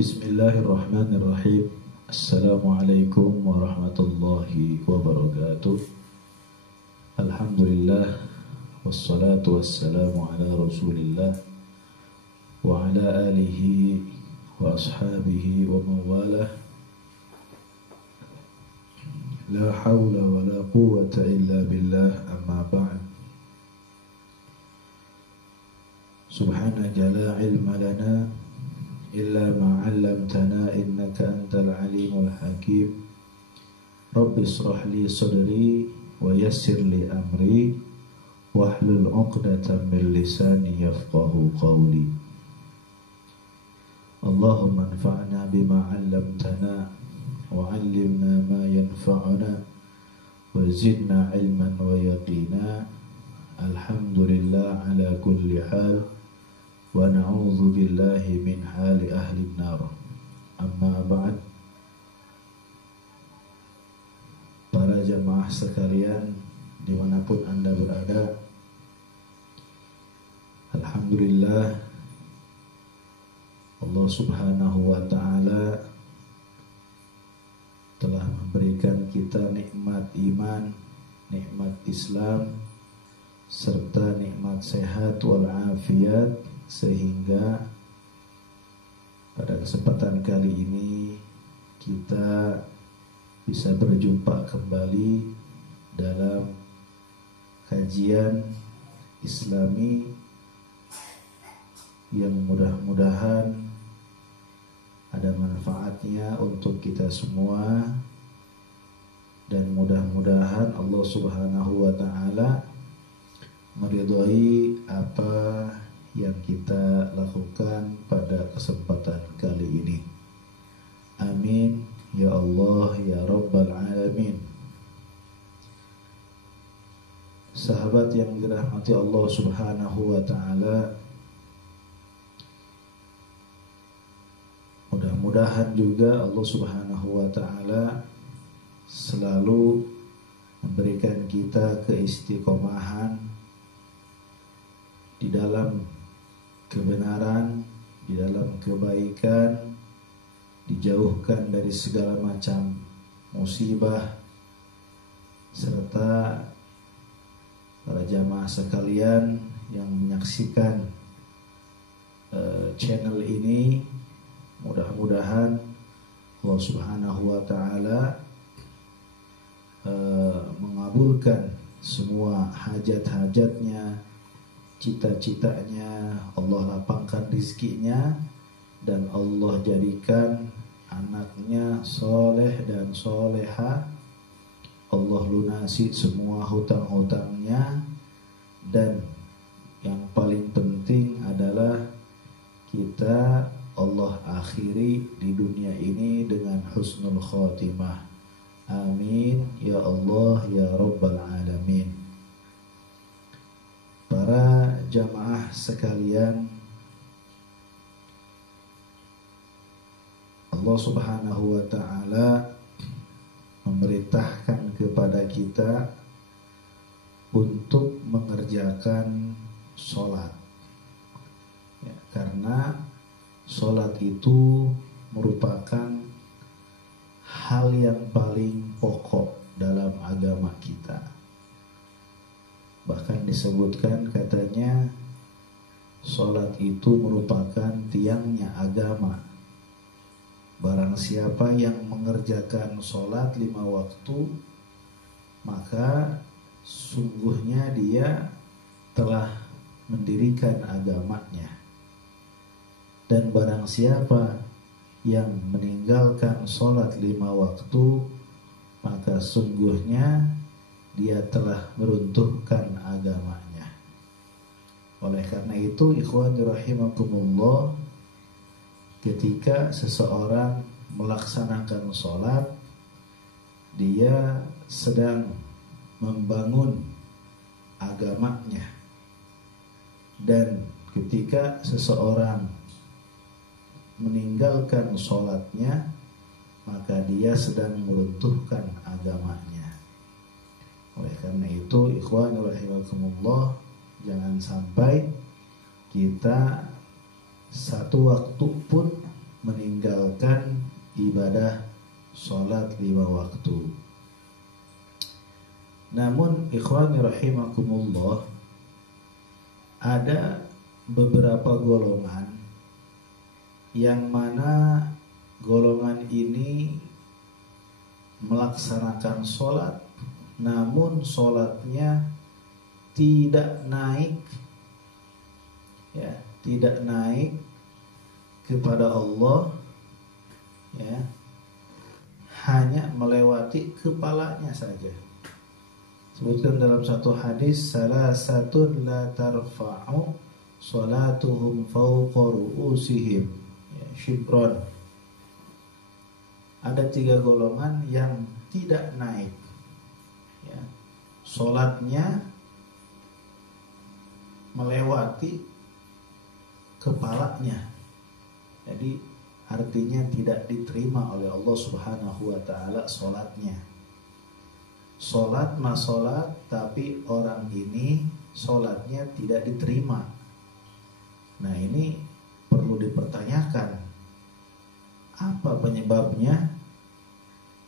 Bismillahirrahmanirrahim. Assalamualaikum warahmatullahi wabarakatuh. Alhamdulillah, wassalatu wassalamu ala rasulillah wa ala alihi wa ashabihi wa mawalah. La hawla wa la quwwata illa billah, amma ba'd. Subhanaka la ilma lana illa ma 'allamtana innaka antal alimul hakim. Rabbi ishrah li sadri wa yassir li amri wahlul 'uqdatam min lisani yafqahu qawli. Allahumma anfa'na bima 'allamtana wa 'allimna ma yanfa'una wa zidna 'ilman wa yaqina. Alhamdulillah ala kulli hal wa na'udzu billahi min hali ahli an-nar. Amma ba'd. Para jamaah sekalian dimanapun Anda berada, alhamdulillah Allah subhanahu wa ta'ala telah memberikan kita nikmat iman, nikmat Islam, serta nikmat sehat wal afiat, sehingga pada kesempatan kali ini kita bisa berjumpa kembali dalam kajian Islami yang mudah-mudahan ada manfaatnya untuk kita semua, dan mudah-mudahan Allah subhanahu wa ta'ala meridhai apa yang kita lakukan pada kesempatan kali ini. Amin ya Allah ya Rabbal Alamin. Sahabat yang dirahmati Allah subhanahu wa ta'ala, mudah-mudahan juga Allah subhanahu wa ta'ala selalu memberikan kita keistiqomahan di dalam kebenaran, di dalam kebaikan, dijauhkan dari segala macam musibah, serta para jamaah sekalian yang menyaksikan channel ini, mudah-mudahan Allah subhanahu wa ta'ala mengabulkan semua hajat-hajatnya, cita-citanya, Allah lapangkan rizkinya, dan Allah jadikan anaknya soleh dan soleha. Allah lunasi semua hutang-hutangnya, dan yang paling penting adalah kita Allah akhiri di dunia ini dengan husnul khotimah. Amin ya Allah ya Rabbal Alamin. Para jamaah sekalian, Allah subhanahu wa ta'ala memerintahkan kepada kita untuk mengerjakan sholat ya, karena sholat itu merupakan hal yang paling pokok dalam agama kita. Bahkan disebutkan katanya sholat itu merupakan tiangnya agama. Barang siapa yang mengerjakan sholat 5 waktu, maka sungguhnya dia telah mendirikan agamanya. Dan barang siapa yang meninggalkan sholat 5 waktu, maka sungguhnya dia telah meruntuhkan agamanya. Oleh karena itu, ikhwani rahimakumullah, ketika seseorang melaksanakan sholat, dia sedang membangun agamanya. Dan ketika seseorang meninggalkan sholatnya, maka dia sedang meruntuhkan agamanya. Oleh karena itu, ikhwan rahimakumullah, jangan sampai kita satu waktu pun meninggalkan ibadah sholat 5 waktu. Namun ikhwani rahimakumullah, ada beberapa golongan yang mana golongan ini melaksanakan sholat, namun sholatnya tidak naik, ya, tidak naik kepada Allah, ya, hanya melewati kepalanya saja. Sebutkan dalam satu hadis, salasatun la tarfa'u sholatuhum fawqa ru'usihim, ya, shibron. Ada 3 golongan yang tidak naik, ya, sholatnya melewati kepalanya. Jadi artinya tidak diterima oleh Allah Subhanahu wa ta'ala sholatnya. Sholat mas sholat, tapi orang ini sholatnya tidak diterima. Nah, ini perlu dipertanyakan, apa penyebabnya?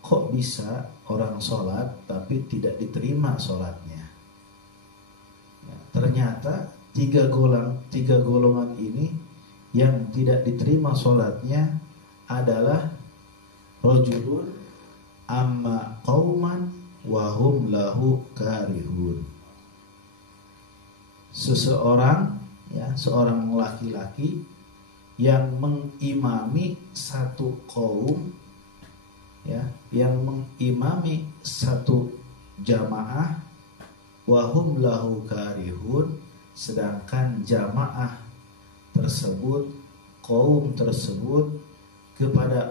Kok bisa orang sholat tapi tidak diterima sholatnya? Nah, ternyata 3 golongan ini yang tidak diterima sholatnya adalah rajulun amma qauman wahum lahu karihun. Seseorang, ya, seorang laki-laki yang mengimami satu kaum, ya, yang mengimami satu jamaah, wahum lahu karihun, sedangkan jamaah tersebut, kaum tersebut kepada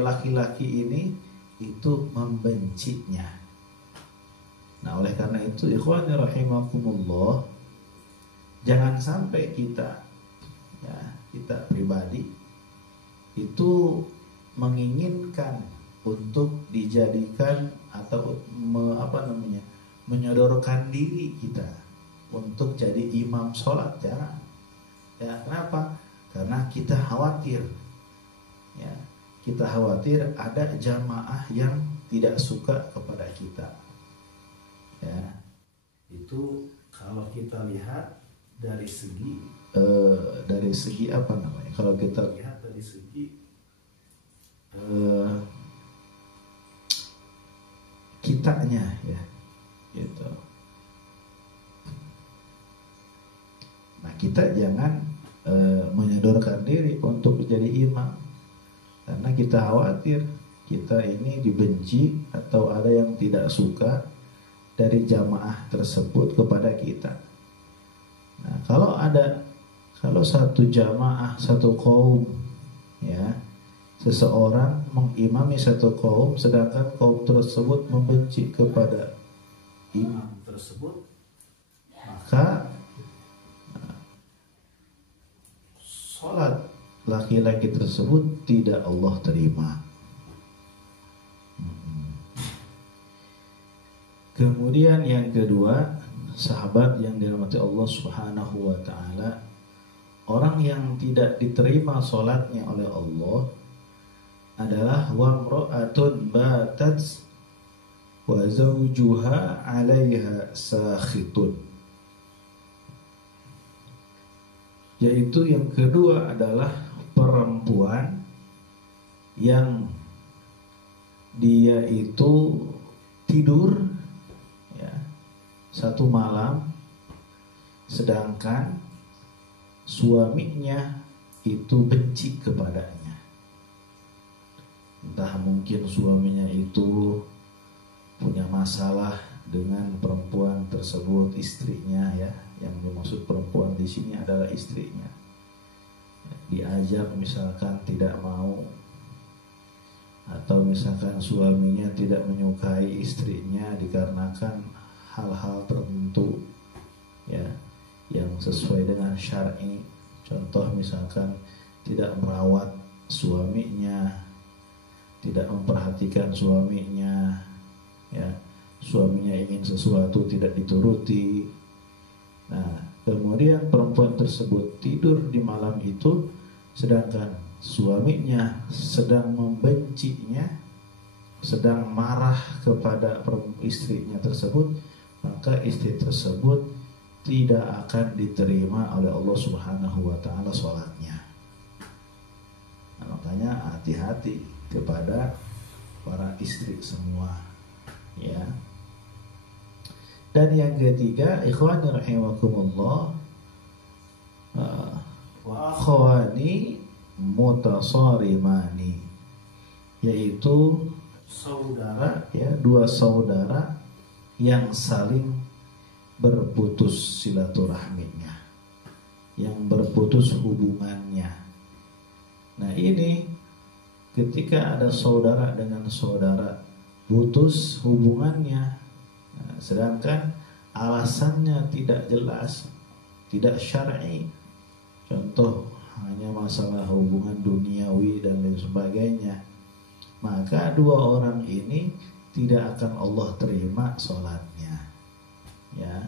laki-laki ini itu membencinya. Nah, oleh karena itu ikhwani rahimakumullah, jangan sampai kita, ya, kita pribadi itu menginginkan untuk dijadikan atau menyodorkan diri kita untuk jadi imam sholat. Jangan. Ya, kenapa? Karena kita khawatir, ya, kita khawatir ada jamaah yang tidak suka kepada kita. Ya, itu kalau kita lihat dari segi apa namanya? Kalau kita lihat dari segi kitanya, ya, gitu. Nah, kita jangan menyodorkan diri untuk menjadi imam, karena kita khawatir kita ini dibenci atau ada yang tidak suka dari jamaah tersebut kepada kita. Nah, kalau satu jamaah, satu kaum, ya, seseorang mengimami satu kaum, sedangkan kaum tersebut membenci kepada imam tersebut, maka sholat laki-laki tersebut tidak Allah terima. Kemudian yang kedua, sahabat yang dirahmati Allah Subhanahu wa ta'ala, orang yang tidak diterima sholatnya oleh Allah adalah wamra'atun batat wa zawjuha 'alaiha sakhitun. Yaitu yang kedua adalah perempuan yang dia itu tidur, ya, satu malam, sedangkan suaminya itu benci kepadanya. Entah mungkin suaminya itu punya masalah dengan perempuan tersebut, istrinya, ya. Yang dimaksud perempuan di sini adalah istrinya. Diajak misalkan tidak mau, atau misalkan suaminya tidak menyukai istrinya dikarenakan hal-hal tertentu, ya, yang sesuai dengan syar'i. Contoh misalkan tidak merawat suaminya, tidak memperhatikan suaminya, ya, suaminya ingin sesuatu tidak dituruti. Nah, kemudian perempuan tersebut tidur di malam itu, sedangkan suaminya sedang membencinya, sedang marah kepada istrinya tersebut, maka istri tersebut tidak akan diterima oleh Allah Subhanahu wa taala salatnya. Nah, makanya hati-hati kepada para istri semua, ya. Dan yang ketiga, ikhwani rahimakumullah, wa akhwani mutasarimani, yaitu saudara, ya, dua saudara yang saling berputus silaturahminya, yang berputus hubungannya. Nah, ini ketika ada saudara dengan saudara putus hubungannya, sedangkan alasannya tidak jelas, tidak syar'i, contoh hanya masalah hubungan duniawi dan lain sebagainya, maka dua orang ini tidak akan Allah terima sholatnya, ya.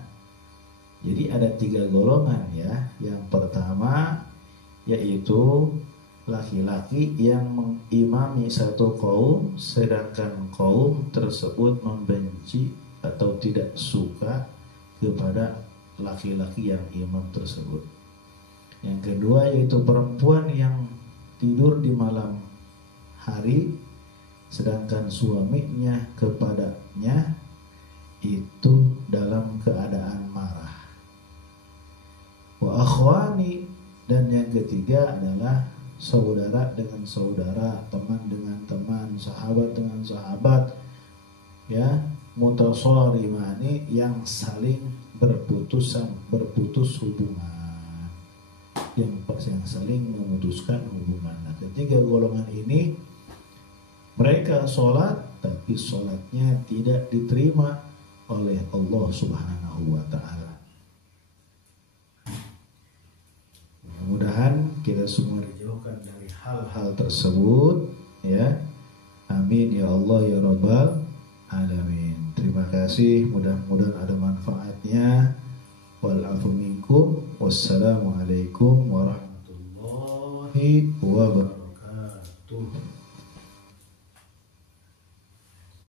Jadi ada 3 golongan, ya. Yang pertama yaitu laki-laki yang mengimami satu kaum, sedangkan kaum tersebut membenci atau tidak suka kepada laki-laki yang imam tersebut. Yang kedua yaitu perempuan yang tidur di malam hari, sedangkan suaminya kepadanya itu dalam keadaan marah. Wa akhwani, dan yang ketiga adalah saudara dengan saudara, teman dengan teman, sahabat dengan sahabat, ya, mutasarimani, yang saling berputus hubungan, yang saling memutuskan hubungan. Nah, ketiga golongan ini mereka sholat, tapi sholatnya tidak diterima oleh Allah Subhanahu wa ta'ala. Mudah-mudahan kita semua dijauhkan dari hal-hal tersebut, ya. Amin ya Allah ya Rabbal alamin. Terima kasih, mudah-mudahan ada manfaatnya. Wal afu minkum. Wassalamualaikum warahmatullahi wabarakatuh.